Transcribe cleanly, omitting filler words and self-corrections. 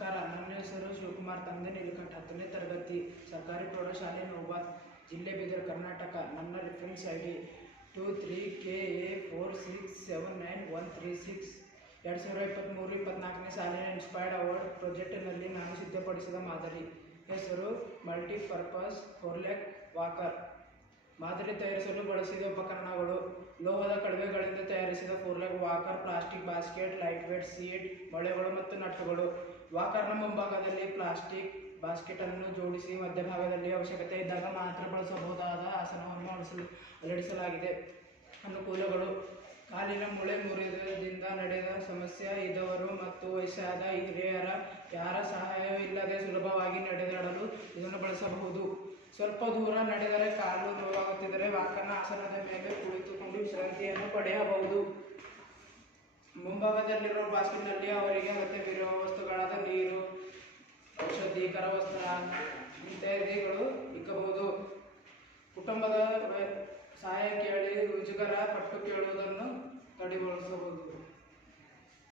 ನಮಸ್ಕಾರ. ನನ್ನ ಹೆಸರು ಶಿವಕುಮಾರ್ ತಂದೆ ನೀಲಕಂಠ, 10ನೇ ತರಗತಿ, ಸರ್ಕಾರಿ ಪ್ರೌಢಶಾಲೆ ನೋಬಾದ್, ಜಿಲ್ಲೆ ಬೀದರ್, ಕರ್ನಾಟಕ. ನನ್ನ ರೆಫರೆನ್ಸ್ ID 23KA4679136. 2023-24ನೇ ಸಾಲಿನ ಇನ್ಸ್ಪೈರ್ಡ್ ಅವಾರ್ಡ್ ಪ್ರಾಜೆಕ್ಟ್ನಲ್ಲಿ ನಾನು ಸಿದ್ಧಪಡಿಸಿದ ಮಾದರಿ ಹೆಸರು ಮಲ್ಟಿಪರ್ಪಸ್ ಫೋರ್ಲೆಗ್ ವಾಕರ್. ಮಾದರಿ ತಯಾರಿಸಲು ಬಳಸಿದ ಉಪಕರಣಗಳು: ಲೋಹದ ಕಡವೆಗಳಿಂದ ತಯಾರಿಸಿದ four leg walker, plastic basket, light weight seat, ಮೊಳೆಗಳು ಮತ್ತು ನಟ್ಟುಗಳು. ವಾಕರ್ನ ಮುಂಭಾಗದಲ್ಲಿ ಪ್ಲಾಸ್ಟಿಕ್ ಬಾಸ್ಕೆಟ್ ಅನ್ನು ಜೋಡಿಸಿ ಮಧ್ಯಭಾಗದಲ್ಲಿ ಅವಶ್ಯಕತೆ ಇದ್ದಾಗ ಮಾತ್ರ ಬಳಸಬಹುದಾದ ಆಸನವನ್ನು ಅಳವಡಿಸಲಾಗಿದೆ. ಅನುಕೂಲಗಳು: ಕಾಲಿನ ಮೂಳೆ ಮುರಿತದಿಂದ ನಡೆದ ಸಮಸ್ಯೆ ಇದ್ದವರು ಮತ್ತು ವಯಸ್ಸಾದ ಹಿರಿಯರ ಯಾರ ಸಹಾಯವಿಲ್ಲದೆ ಸುಲಭವಾಗಿ ನಡೆದಾಡಲು ಇದನ್ನು ಬಳಸಬಹುದು. ಸ್ವಲ್ಪ ದೂರ ನಡೆದರೆ ಕಾಲು ನೋವಾಗುತ್ತಿದ್ದರೆ ವಾಕರ್ನ ಆಸನದ ಮೇಲೆ ಕುಳಿತುಕೊಂಡು ವಿಶ್ರಾಂತಿಯನ್ನು ಪಡೆಯಬಹುದು. ಮುಂಭಾಗದಲ್ಲಿರುವ ಬಾಸ್ಕೆಟ್ನಲ್ಲಿ ಅವರಿಗೆ ಅಗತ್ಯವಿರುವ ವಸ್ತುಗಳಾದ ನೀರು, ಔಷಧಿ, ಕರವಸ್ತ್ರ ಇತ್ಯಾದಿಗಳು ಇಕ್ಕಬಹುದು. ಕುಟುಂಬದ ಸಹಾಯ ಕೇಳಿ ರುಚಿಕರ ಪಟ್ಟು ಕೇಳುವುದನ್ನು ತಡೆಗೊಳಿಸಬಹುದು.